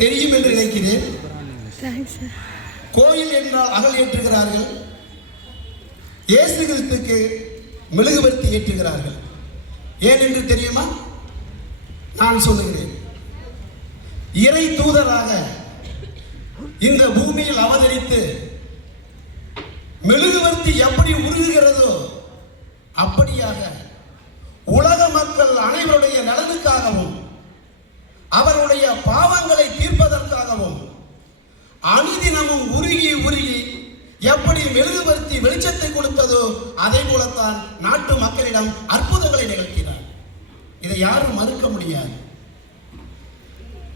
தெரியும் என்று நினைக்கிறேன். கோயில் என்றால் அகல் ஏற்றுகிறார்கள், இயேசு கிறிஸ்துக்கு மெழுகுவர்த்தி ஏற்றுகிறார்கள். ஏன் என்று தெரியுமா? நான் சொல்லுகிறேன். இறை தூதராக இந்த பூமியில் அவதரித்து மெழுகுவர்த்தி எப்படி உருகுகிறதோ அப்படியாக உலக மக்கள் அனைவருடைய நலனுக்காகவும் அவருடைய பாவங்களை தீர்ப்பதற்காகவும் அனுதினமும் உருகி உருகி எப்படி மெழுகுவர்த்தி வெளிச்சத்தை கொடுத்ததோ அதே போலத்தான் நாட்டு மக்களிடம் அற்புதங்களை நிகழ்த்தினார். இதை யாரும் மறுக்க முடியாது.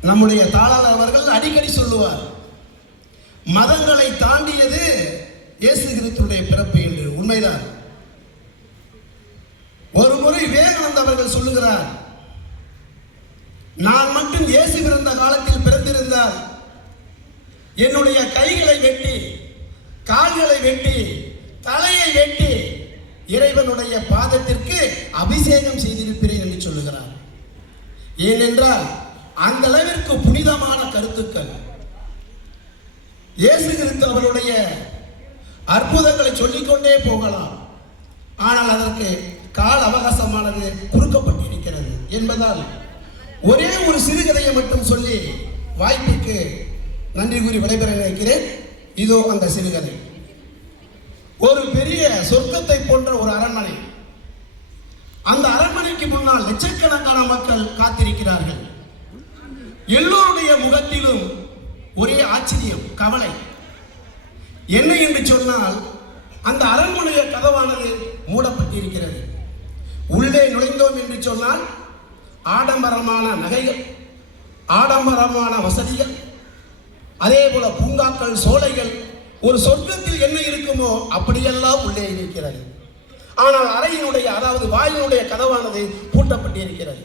நம்முடைய தாளாளர் அவர்கள் அடிக்கடி சொல்லுவார், மதங்களை தாண்டியது இயேசு கிறிஸ்துடைய பிறப்பு என்று. உண்மைதான். ஒரு முறை விவேகானந்த அவர்கள் சொல்லுகிறார், நான் மட்டும் இயேசு பிறந்த காலத்தில் பிறந்திருந்தால் என்னுடைய கைகளை வெட்டி, கால்களை வெட்டி, தலையை வெட்டி இறைவனுடைய பாதத்திற்கு அபிஷேகம் செய்திருக்கிறேன் என்று சொல்லுகிறார். ஏனென்றால் அந்த அளவிற்கு புனிதமான கருத்துக்கள். இயேசு கிறிஸ்து அவருடைய அற்புதங்களை சொல்லிக்கொண்டே போகலாம், ஆனால் அதற்கு கால அவகாசமானது குறுக்கப்பட்டிருக்கிறது என்பதால் ஒரே ஒரு சிறுகதையை மட்டும் சொல்லி வாய்ப்புக்கு நன்றி கூறி விடைபெற நினைக்கிறேன். இதோ அந்த சிறுகதை. ஒரு பெரிய சொர்க்கத்தை போன்ற ஒரு அரண்மனை. அந்த அரண்மனைக்கு முன்னால் லட்சக்கணக்கான மக்கள் காத்திருக்கிறார்கள். எல்லோருடைய முகத்திலும் ஒரே ஆச்சரியம், கவலை. என்ன என்று சொன்னால், அந்த அரண்மனைய கதவானது மூடப்பட்டிருக்கிறது. உள்ளே நுழைந்தோம் என்று சொன்னால் ஆடம்பரமான நகைகள், ஆடம்பரமான வசதிகள், அதே போல பூங்காக்கள், சோலைகள், ஒரு சொர்க்கத்தில் என்ன இருக்குமோ அப்படியெல்லாம் உள்ளே இருக்கிறது. ஆனால் அறையினுடைய, அதாவது வாயினுடைய கதவானது பூட்டப்பட்டிருக்கிறது.